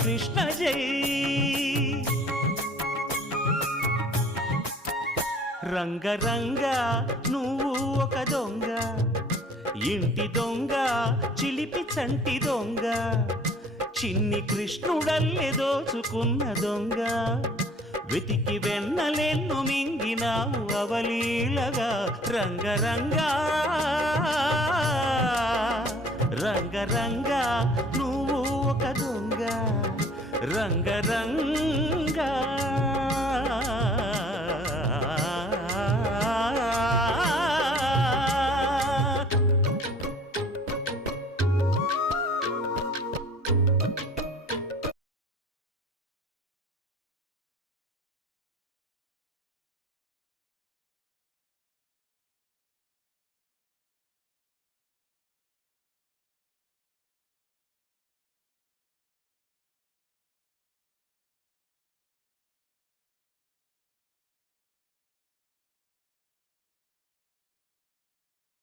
కృష్ణ జై. రంగ రంగ నువ్వు ఒక దొంగ, ఇంటి దొంగ చిలిపి చంటి దొంగ, చిన్ని కృష్ణుడల్లె దోచుకున్న దొంగ, వెతికి వెన్నలెన్ను మింగినావు అవలీలగా. రంగ రంగ రంగ రంగ నువ్వు ఒక దొంగ, రంగ రంగ.